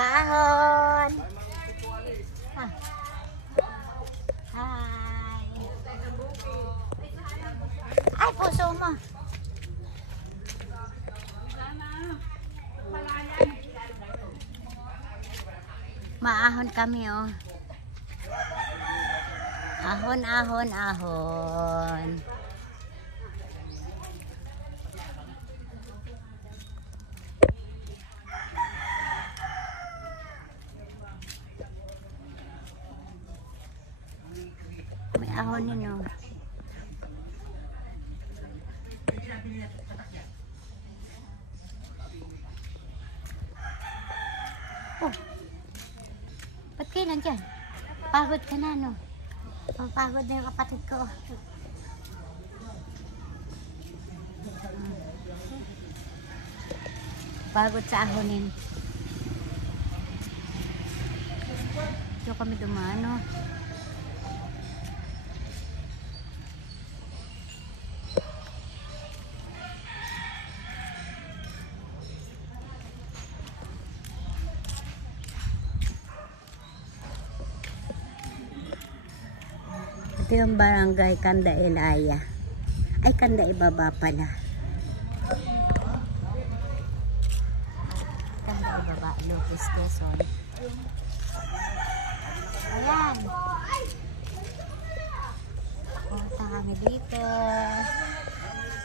Paahon. Ah. Hi. Ay, puso mo. Maahon kami, oh. Ahon, ahon, ahon. May ahon yun, oh. Oh. Ba't kayo nandyan? Pagod ka na, no? Pagod na yung kapatid ko. Pagod sa ahonin. Dito kami dumano. Ito yung barangay Kanda Elaya. Ay, Kanda Ibaba pala. Kanda Ibaba, Lucas, Quezon. Ayan. Punta kami dito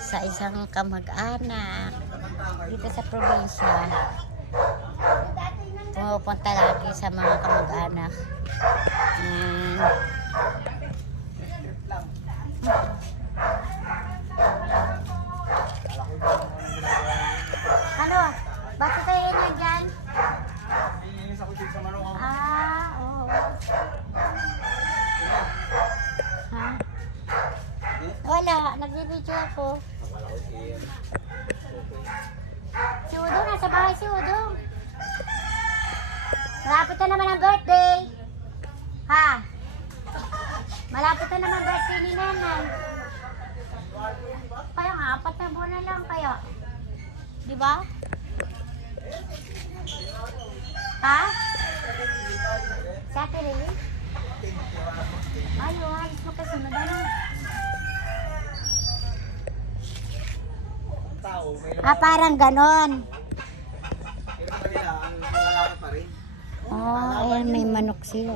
sa isang kamag-anak dito sa probinsya. Pumupunta lagi sa mga kamag-anak. Ano? Bakit kayo nandyan? Ah, oo. Ha? Wala, nagbibidyo ako. Si Udo, nasa bahay si Udo. Malapit na naman ang birthday. Ha? Malapit na naman birthday ni Nanay. Kaya nga, 4 na buwan na lang kaya. Diba? Ha? Saturday? Ayaw, halos magkasunod ano? Parang ganon. Oh, ayan may manok sila.